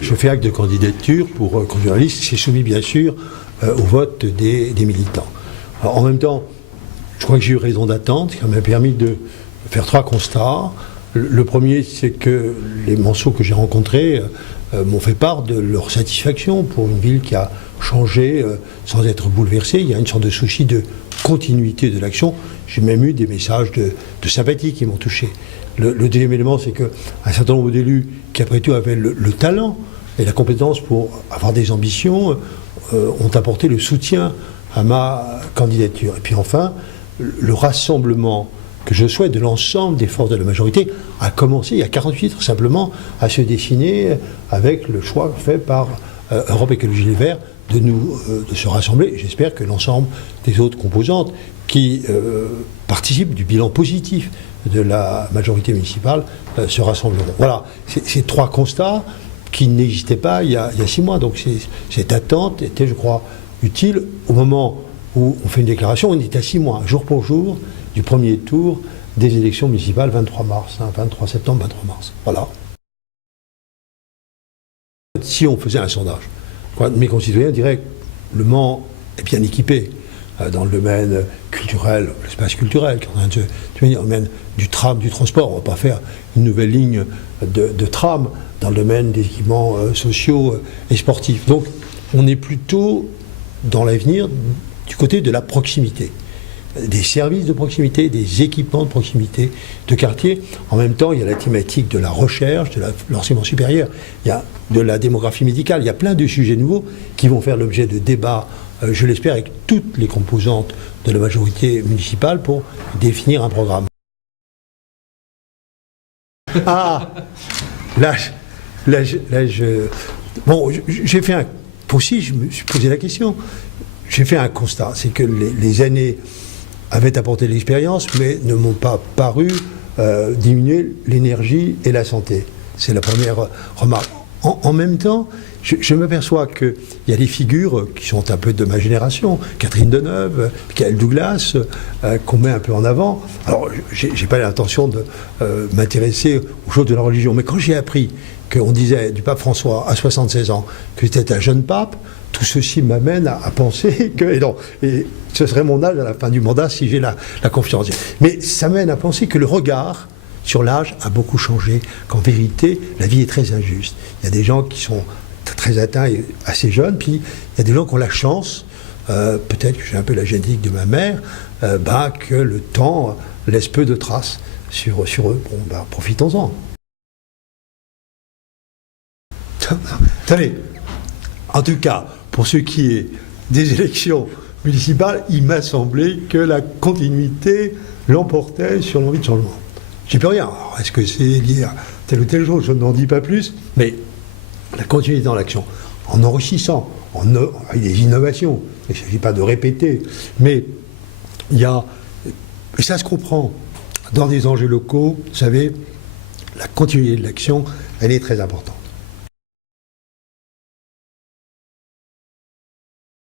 Je fais acte de candidature pour conduire la liste. C'est soumis bien sûr au vote des militants. Alors, en même temps, je crois que j'ai eu raison d'attendre, ça m'a permis de faire 3 constats. Le premier, c'est que les Manceaux que j'ai rencontrés m'ont fait part de leur satisfaction pour une ville qui a changé sans être bouleversée. Il y a une sorte de souci de continuité de l'action. J'ai même eu des messages de sympathie qui m'ont touché. Le deuxième élément, c'est qu'un certain nombre d'élus qui, après tout, avaient le talent et la compétence pour avoir des ambitions, ont apporté le soutien à ma candidature. Et puis enfin, le rassemblement que je souhaite de l'ensemble des forces de la majorité a commencé il y a 48 simplement à se dessiner avec le choix fait par Europe Écologie Les Verts de se rassembler. J'espère que l'ensemble des autres composantes qui participent du bilan positif de la majorité municipale se rassembleront. Voilà, ces 3 constats qui n'existaient pas il y a 6 mois. Donc cette attente était, je crois, utile. Au moment où on fait une déclaration, on est à 6 mois, jour pour jour, du premier tour des élections municipales, 23 mars, 23 septembre, 23 mars. Voilà. Si on faisait un sondage, mes concitoyens diraient que Le Mans est bien équipé dans le domaine culturel, l'espace culturel, dans le domaine du tram, du transport. On ne va pas faire une nouvelle ligne de tram dans le domaine des équipements sociaux et sportifs. Donc on est plutôt dans l'avenir du côté de la proximité, des services de proximité, des équipements de proximité de quartier. En même temps, il y a la thématique de la recherche, de l'enseignement supérieur, il y a de la démographie médicale, il y a plein de sujets nouveaux qui vont faire l'objet de débats, je l'espère, avec toutes les composantes de la majorité municipale pour définir un programme. Ah, bon, j'ai fait un... Aussi, je me suis posé la question. J'ai fait un constat, c'est que les années avaient apporté de l'expérience, mais ne m'ont pas paru diminuer l'énergie et la santé. C'est la première remarque. En même temps, je m'aperçois qu'il y a des figures qui sont un peu de ma génération, Catherine Deneuve, Michael Douglas, qu'on met un peu en avant. Alors, j'ai pas l'intention de m'intéresser aux choses de la religion, mais quand j'ai appris qu'on disait du pape François à 76 ans que c'était un jeune pape, tout ceci m'amène à penser que... Et ce serait mon âge à la fin du mandat si j'ai la confiance. Mais ça m'amène à penser que le regard sur l'âge a beaucoup changé, qu'en vérité, la vie est très injuste. Il y a des gens qui sont très atteints et assez jeunes, puis il y a des gens qui ont la chance, peut-être que j'ai un peu la génétique de ma mère, que le temps laisse peu de traces sur eux. Bon, profitons-en. Attendez, en tout cas, pour ce qui est des élections municipales, il m'a semblé que la continuité l'emportait sur l'envie de changement. J'y peux rien. Alors, est-ce que c'est lié à telle ou telle chose? Je n'en dis pas plus, mais la continuité dans l'action, en enrichissant, avec des innovations, il ne s'agit pas de répéter, mais il y a, et ça se comprend, dans des enjeux locaux, vous savez, la continuité de l'action, elle est très importante.